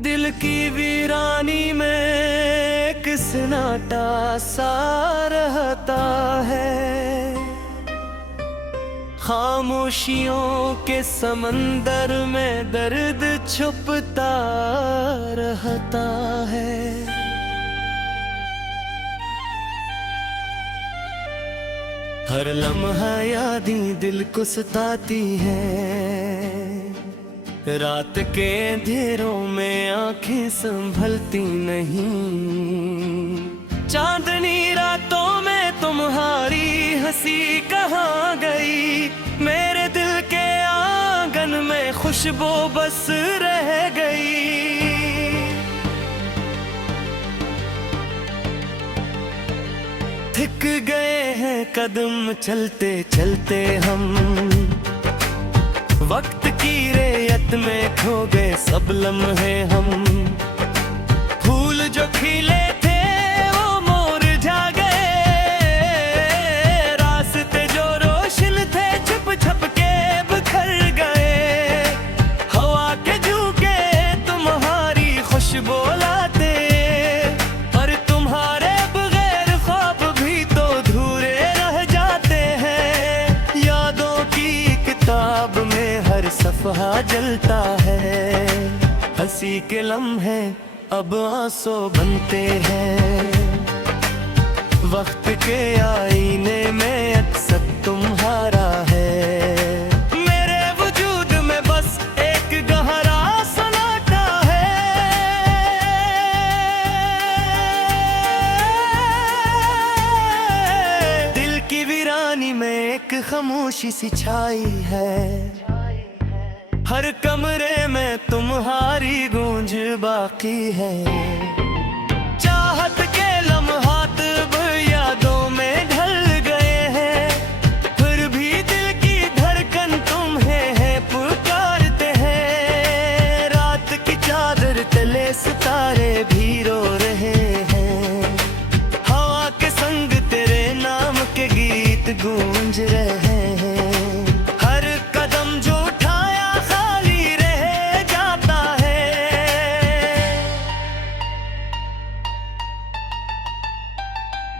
दिल की वीरानी में एक सन्नाटा सा रहता है। खामोशियों के समंदर में दर्द छुपता रहता है। हर लम्हा यादें दिल को सताती हैं। रात के अंधेरों में आंखें संभलती नहीं। चांदनी रातों में तुम्हारी हंसी कहाँ गई। मेरे दिल के आंगन में खुशबू बस रह गई। थक गए हैं कदम चलते चलते हम। वक्त की रेयत में खो गए सब लम्हे हम। फूल जो खिले थे वो मुरझा गए। रास्ते जो रोशन थे छुप छुप के बिखर गए। हवा के झोंके तुम्हारी खुशबू लाते। पर तुम्हारे बगैर ख्वाब भी तो अधूरे रह जाते हैं। यादों की किताब में हर सफ़हा जलता है। हंसी के लम्हे अब आंसू बनते हैं। वक्त के आईने में अक्सर तुम्हारा है। मेरे वजूद में बस एक गहरा सन्नाटा है। दिल की वीरानी में एक खामोशी सी छाई है। हर कमरे में तुम्हारी गूंज बाकी है। चाहत के लम्हात अब यादों में ढल गए हैं। फिर भी दिल की धड़कन तुम्हें है पुकारते हैं। रात की चादर तले सितारे भी रो रहे हैं। हवा के संग तेरे नाम के गीत गूंज रहे हैं। हर कदम जो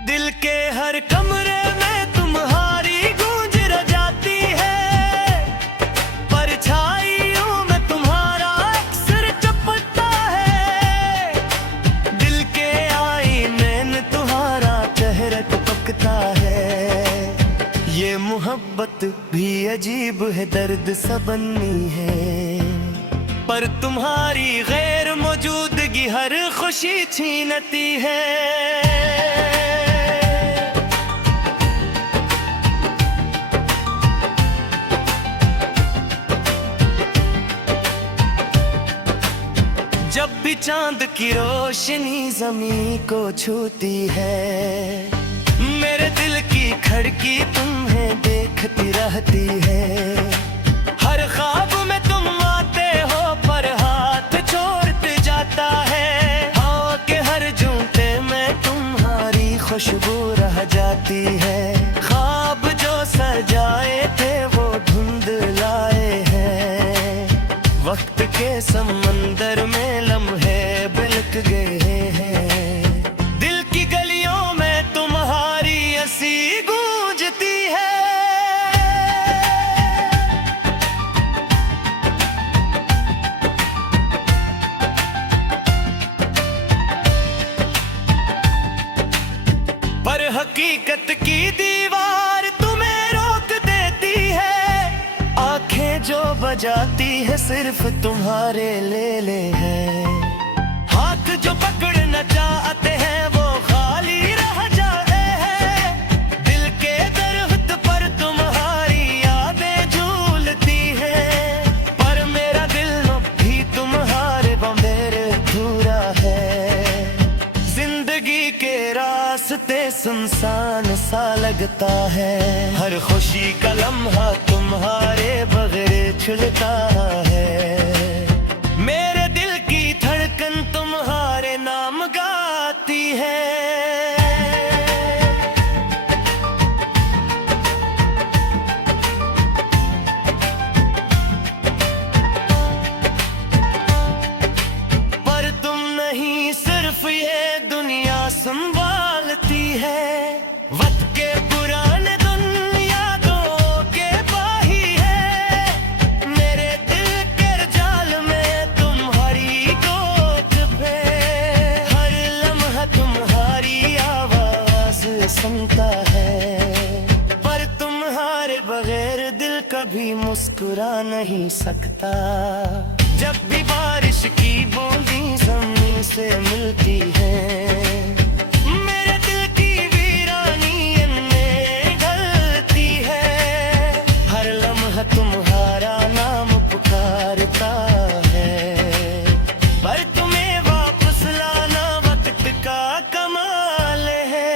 दिल के हर कमरे में तुम्हारी गूंज रह जाती है। परछाइयों में तुम्हारा अक्सर चपकता है। दिल के आईने में तुम्हारा चेहरा टपकता है। ये मोहब्बत भी अजीब है, दर्द सा बनी है। पर तुम्हारी गैर मौजूदगी हर खुशी छीनती है। जब भी चांद की रोशनी ज़मीं को छूती है। मेरे दिल की खिड़की तुम्हें देखती रहती है। हर ख्वाब में तुम आते हो पर हाथ छोड़ते जाता है। हवा के हर झोंके में तुम्हारी खुशबू रह जाती है। ख्वाब जो सजाए थे वो धुंधलाए हैं। वक्त के समंदर में लम्हे बिलक गए हैं। दिल की गलियों में तुम्हारी हंसी गूंजती है। पर हकीकत की दीवार तुम्हें रोक देती है। आंखें जो बजाती है सिर्फ तुम्हारे ले हैं। हाथ जो पकड़ना चाहते हैं वो खाली रह जाते हैं। दिल के दरख्त पर तुम्हारी यादें झूलती हैं। पर मेरा दिल भी तुम्हारे बगैर अधूरा है। जिंदगी के रास्ते सुनसान सा लगता है। हर खुशी का लम्हा तुम्हारे बगैर छुलता है। मेरे दिल की धड़कन तुम्हारे नाम गाती है। कभी मुस्कुरा नहीं सकता। जब भी बारिश की बूंदी ज़मीन से मिलती है, मेरे दिल की वीरानी इनमें ढलती है। हर लम्हा तुम्हारा नाम पुकारता है, पर तुम्हें वापस लाना वक्त का कमाल है।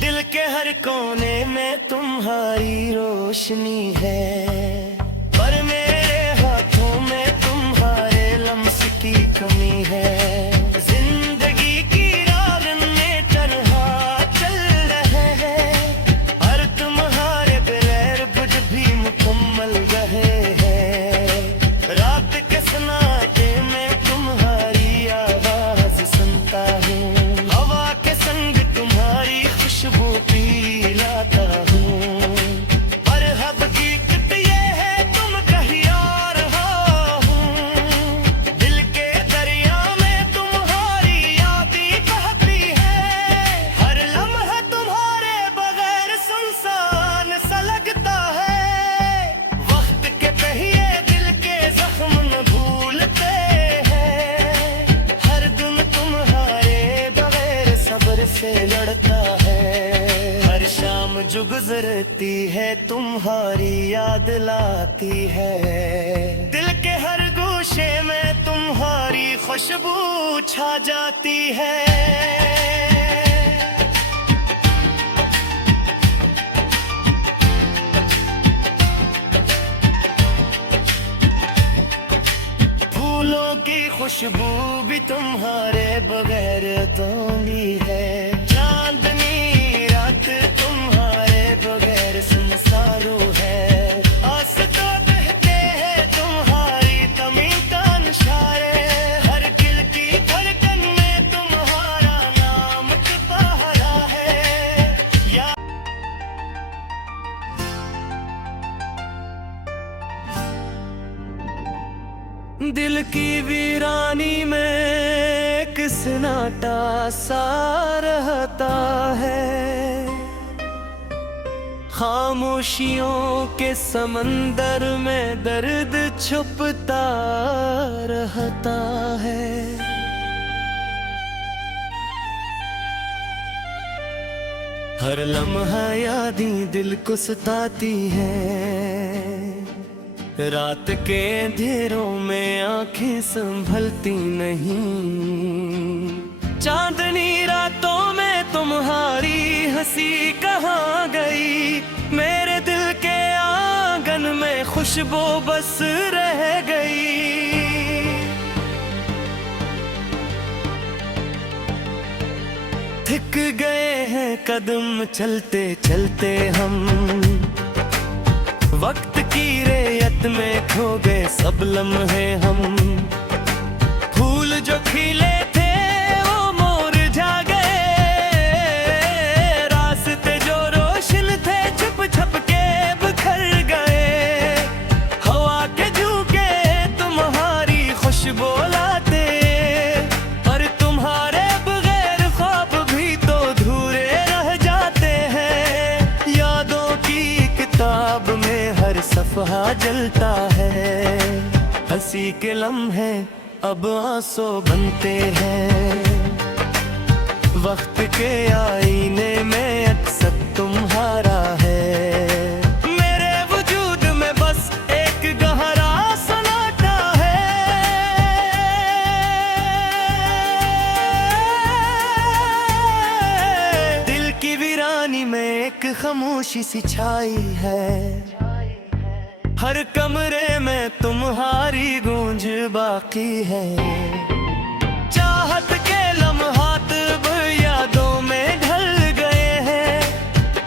दिल के हर कोने में तुम्हारी रोशनी है, पर मेरे हाथों में तुम्हारे लम्स की कमी है। जिंदगी की राह में तन्हा चल रहे हैं, और तुम्हारे बगैर बुझ भी मुकम्मल रहे हैं। रात के सन्नाटे में तुम्हारी आवाज सुनता हूँ, हवा के संग तुम्हारी खुशबू पी लाता हूँ। पर हकीकत ये है तुम कहीं और हो। दिल के दरिया में तुम्हारी याद ही बहती है। हर लम्हा तुम्हारे बगैर सुनसान सा लगता है। वक्त के पहिए दिल के जख्म न भूलते हैं। हर दिन तुम्हारे बगैर सब्र से लड़ता है। हर शाम जो गुजरती है तुम्हारी याद लाती है। दिल के हर गोशे में तुम्हारी खुशबू छा जाती है। फूलों की खुशबू भी तुम्हारे बगैर अधूरी है। चांदनी रात तुम्हारे बगैर सुनसारू है। आसता बहते हैं तुम्हारी तमी का नशारे। हर दिल की धड़कन में तुम्हारा नाम छुपा है। या दिल की वीरानी में एक सन्नाटा सा रहता है। खामोशियों के समंदर में दर्द छुपता रहता है। हर लम्हा यादें दिल को सताती हैं। रात के अंधेरों में आंखें संभलती नहीं। चांदनी रातों में तुम्हारी हंसी कहाँ गई। मेरे दिल के आंगन में खुशबू बस रह गई। थक गए हैं कदम चलते चलते हम। वक्त की रेयत में खो गए सब लम्हे हम। फूल जो खिले थे वो मुरझा गए। रास्ते जो रोशन थे छुप छुप के बिखर गए। हवा के झोंके तुम्हारी खुशबू लाते, पर तुम्हारे बगैर ख्वाब भी तो अधूरे रह जाते हैं। यादों की किताब में हर सफ़हा जलता है। हंसी के लम्हे अब आंसू बनते हैं। वक्त के आईने में अक्सर तुम्हारा है। मेरे वजूद में बस एक गहरा सन्नाटा है। दिल की वीरानी में एक खामोशी सी छाई है। हर कमरे में तुम्हारी गूंज बाकी है। चाहत के लम्हात अब यादों में ढल गए हैं।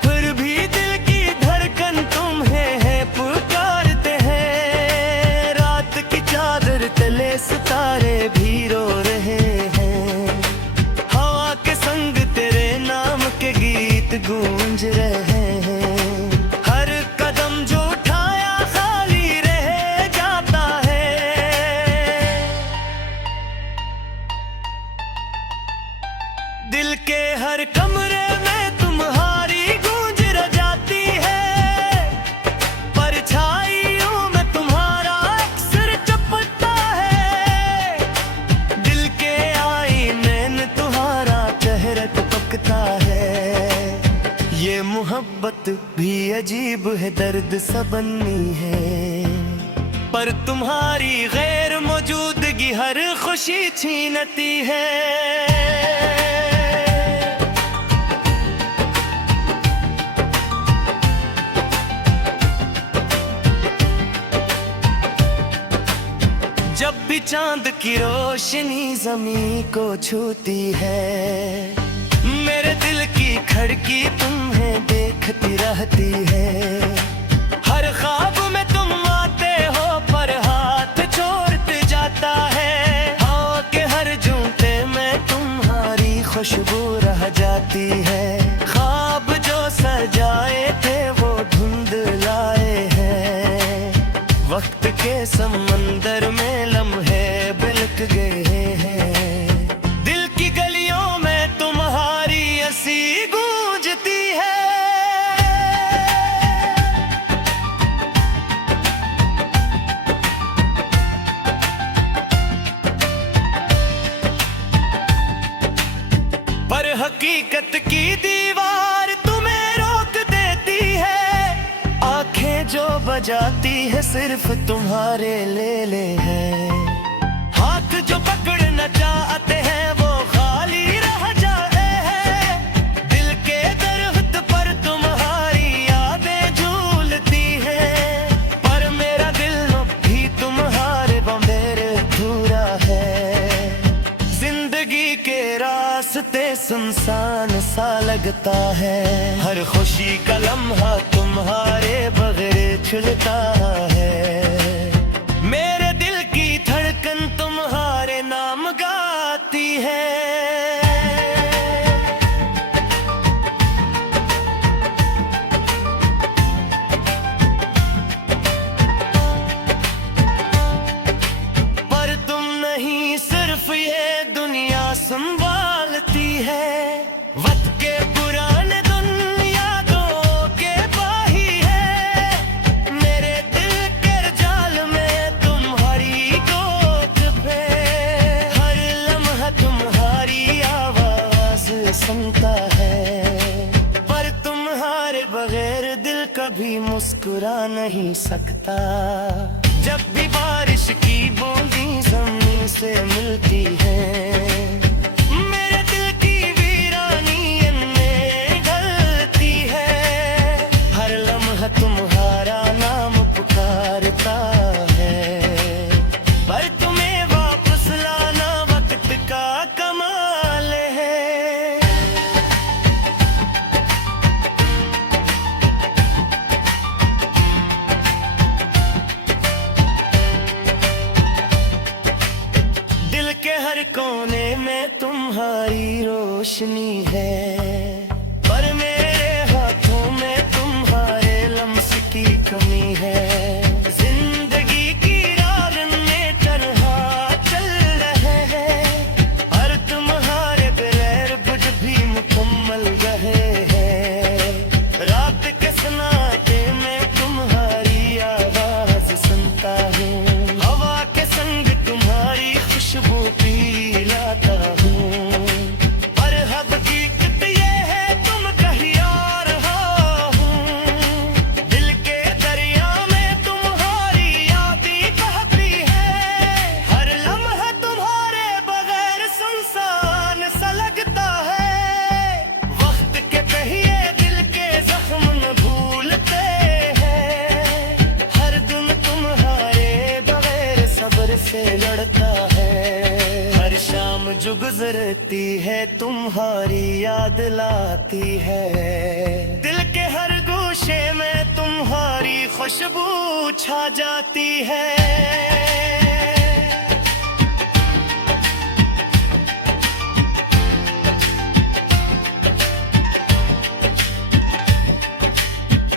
फिर भी दिल की धड़कन तुम्हें है पुकारते हैं। रात की चादर तले सितारे भी रो रहे हैं। हवा के संग तेरे नाम के गीत गूंज रहे हैं। हर कदम जो उठाया खाली रह जाता है। अजीब है, दर्द सबन्नी है, पर तुम्हारी गैर मौजूदगी हर खुशी छीनती है। जब भी चांद की रोशनी जमीन को छूती है, मेरे दिल की खिड़की तुम्हें देखती रहती है। हर ख्वाब में तुम आते हो पर हाथ छोड़ते जाता है। हवा के हर झूठे में तुम्हारी खुशबू रह जाती है। ख्वाब जो सजाए थे वो धुंधलाए हैं। वक्त के समंदर में लम्हे बिलक गए हैं। दिल की गलियों में तुम्हारी हंसी गूंजती है। पर हकीकत की दीवार तुम्हें रोक देती है। आंखें जो बजाती है सिर्फ तुम्हारे ले हैं। हाथ जो पकड़ना चाहते हैं वो खाली रह जाते हैं। दिल के दरख्त पर तुम्हारी यादें झूलती हैं। पर मेरा दिल भी तुम्हारे बगैर अधूरा है। जिंदगी के रास्ते सुनसान सा लगता है। हर खुशी का लम्हा तुम्हारे बगैर छुलता है। मेरे दिल की धड़कन तुम्हारे नाम गाती है। पर तुम नहीं, सिर्फ ये दुनिया संभालती है। वक्त के पुराने यादों के बाही है। मेरे दिल के जाल में तुम्हारी गोद पे हर लम्हा तुम्हारी आवाज सुनता है। पर तुम्हारे बगैर दिल कभी मुस्कुरा नहीं सकता। जब भी बारिश की बूंदी जमीन से मिलती है, मेरे दिल की वीरानी इनमें ढलती है। हर लम्हा तुम्हारा नाम पुकारता है। पर तुम्हें वापस लाना वक्त का कमाल है। दिल के हर कोने में तुम्हारी रोशनी है। पर मेरे हाथों में तुम्हारे लम्स की कमी है। जिंदगी की राह में तरह चल रहे हैं। और तुम्हारे बगैर बुझ भी मुकम्मल रहे हैं। रात के सन्नाटे में तुम्हारी आवाज सुनता हूँ। हवा के संग तुम्हारी खुशबू पी लाता हूँ। पर हकीकत ये है तुम कहीं और हो। दिल के दरिया में तुम्हारी यादें बहती है। हर लम्हा तुम्हारे बगैर सुनसान सा लगता है। वक्त के पहिए दिल के जख्म न भूलते हैं। हर दिन तुम्हारे बगैर सब्र से लड़ता है। हर शाम जो गुजरती है तुम्हारी याद लाती है। दिल के हर गोशे में तुम्हारी खुशबू छा जाती है।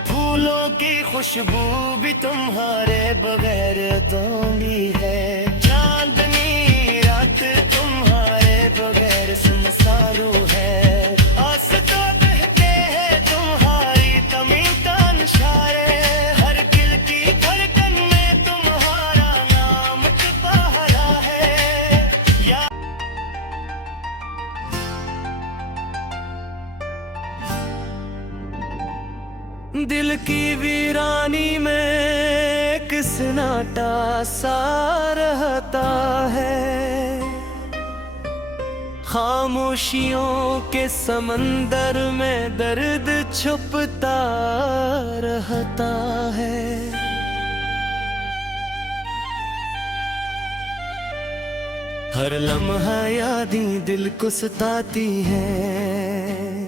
फूलों की खुशबू भी तुम्हारे बगैर अधूरी है। चांदनी रात तुम्हारे बगैर संसारू है। आसता बहते हैं तुम्हारी तमी का निशारे। हर दिल की धड़कन में तुम्हारा नाम छुपा है। या दिल की वीरानी में एक सन्नाटा सा रहता है, खामोशियों के समंदर में दर्द छुपता रहता है। हर लम्हा यादें दिल को सताती हैं,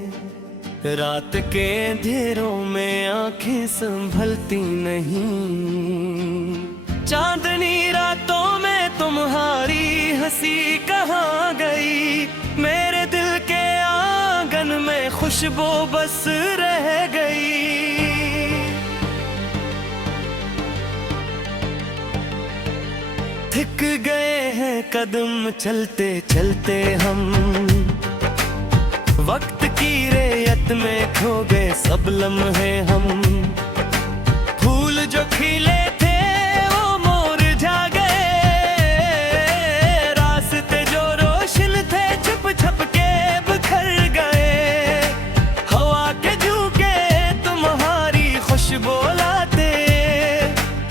रात के अंधेरों में आंखें संभलती नहीं। चांदनी रातों में तुम्हारी हंसी कहाँ गई, मेरे दिल के आंगन में खुशबू बस रह गई। थक गए हैं कदम चलते चलते हम, वक्त की रेत में खो गए सब लम्हे हम। फूल जो खिले थे वो मुरझा गए, रास्ते जो रोशन थे छुप छुप के बिखर गए। हवा के झोंके तुम्हारी खुशबू लाते,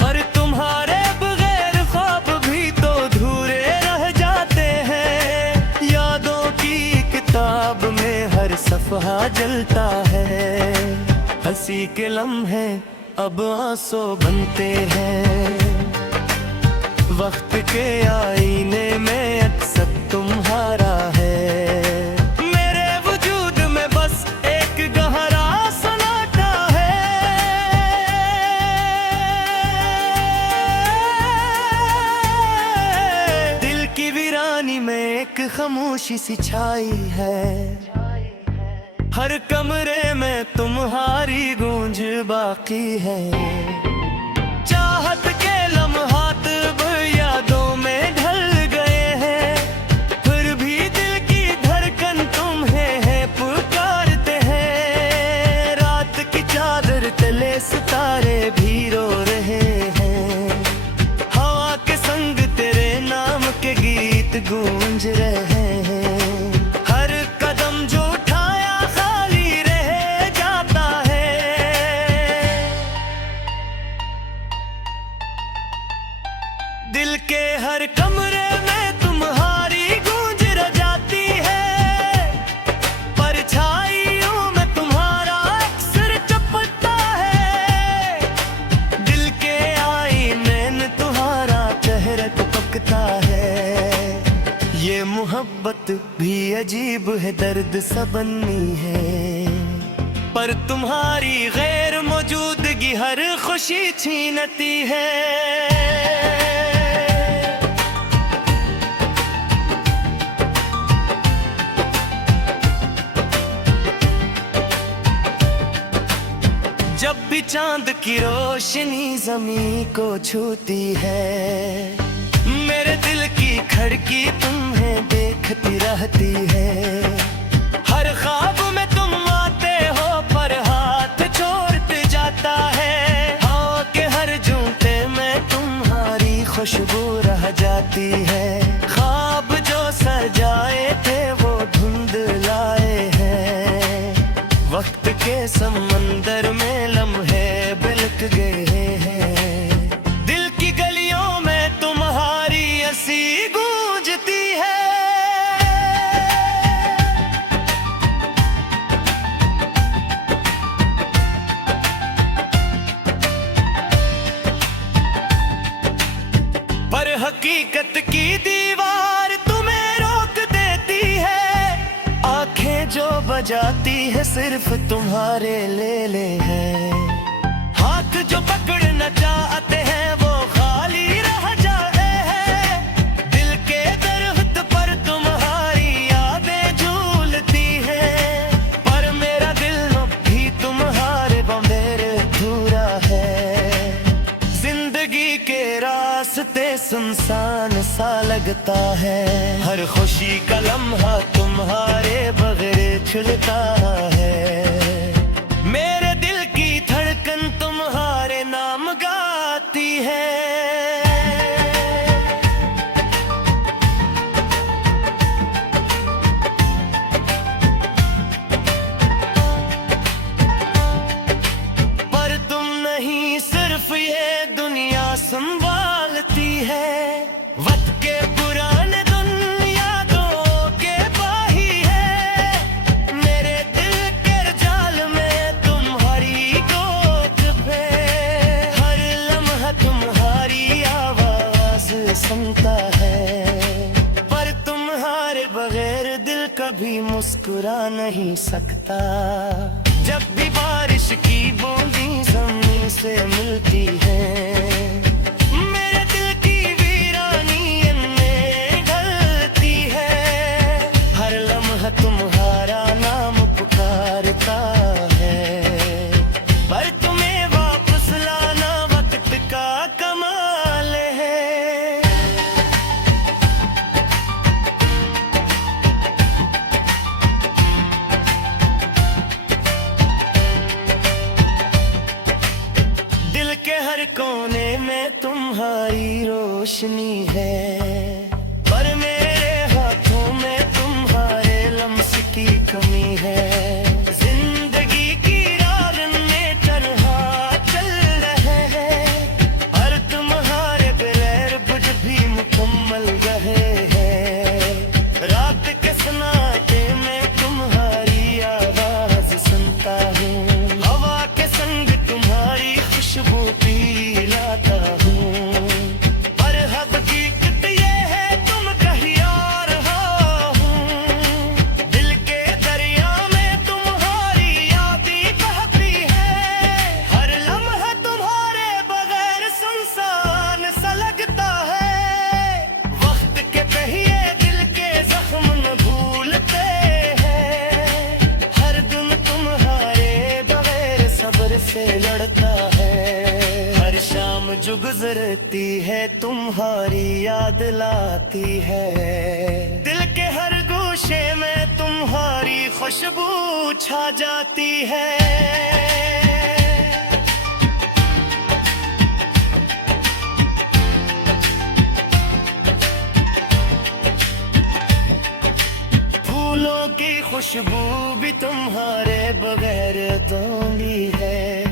पर तुम्हारे बगैर ख्वाब भी तो अधूरे रह जाते हैं। यादों की किताब में हर सफ़हा जलता है, हंसी के लम्हे अब आंसू बनते हैं। वक्त के आईने में अक्सर तुम्हारा है, मेरे वजूद में बस एक गहरा सन्नाटा है। दिल की वीरानी में एक खामोशी सी छाई है, हर कमरे में तुम्हारी गूंज बाकी है। चाहत के लम्हात अब यादों में ढल गए हैं, फिर भी दिल की धड़कन तुम्हें है पुकारते हैं। रात की चादर तले सितारे भी रो रहे हैं, हवा के संग तेरे नाम के गीत गूंज रहे हैं। दिल के हर कमरे में तुम्हारी गूंज रह जाती है, परछाइयों में तुम्हारा अक्सर चपकता है। दिल के आईने में तुम्हारा चेहरा टपकता है। ये मोहब्बत भी अजीब है, दर्द सा बनी है, पर तुम्हारी गैर मौजूदगी हर खुशी छीनती है। जब भी चांद की रोशनी ज़मीं को छूती है, मेरे दिल की खिड़की तुम्हें देखती रहती है। हर ख्वाब में तुम आते हो पर हाथ छोड़ते जाता है। हवा के हर झूठे में तुम्हारी खुशबू रह जाती है। ख्वाब जो सजाए थे वो धुंधलाए हैं, वक्त के समंदर में लम्हे बिलक गए हैं। दिल की गलियों में तुम्हारी हंसी गूंजती है। पर हकीकत की दीवार तुम्हें रोक देती है, आंखें जो बजाती है सिर्फ तुम्हारे ले हैं। हाथ जो पकड़ना चाहते हैं वो खाली रह जाते हैं। दिल के दरख्त पर तुम्हारी यादें झूलती हैं, पर मेरा दिल भी तुम्हारे बगैर अधूरा है। जिंदगी के रास्ते सुनसान सा लगता है, हर खुशी का लम्हा तुम्हारे बगैर छुलता है। मेरे दिल की धड़कन तुम्हारे नाम गाती है। पर तुम सुनता है, पर तुम्हारे बगैर दिल कभी मुस्कुरा नहीं सकता। जब भी बारिश की बूंदी जमीन से मिलती है, मेरे दिल की वीरानी इनमें ढलती है। हर लम्हा तुम्हारा नाम पुकारता है, पर तुम्हें वापस लाना वक्त का कमाल है। दिल के हर कोने में तुम्हारी रोशनी है, पर मेरे हाथों में तुम्हारे लम्स की कमी है। जिंदगी की राह में तरहा चल रहे हैं, और तुम्हारे बगैर बुझ भी मुकम्मल रहे हैं। रात के सन्नाटे में तुम्हारी आवाज सुनता हूँ, हवा के संग तुम्हारी खुशबू पी लाता हूँ। पर हकीकत ये है तुम कहीं और हो, दिल के दरिया में तुम्हारी याद ही बहती है। हर लम्हा तुम्हारे बगैर सुनसान सा लगता है। वक्त के पहिए दिल के जख्म न भूलते हैं, हर दिन तुम्हारे बगैर सब्र से लड़ता है। हर शाम जो गुजरती है तुम्हारी याद लाती है, दिल के हर गोशे में तुम्हारी खुशबू छा जाती है। फूलों की खुशबू भी तुम्हारे बगैर अधूरी है।